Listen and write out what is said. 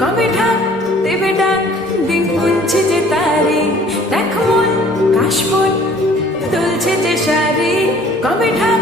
কবে ঢাক দেবে ডাক, দিন গুনছে যে তারে, দেখ মন কাশবন দুলছে যে শাড়ি, কবে ঢাক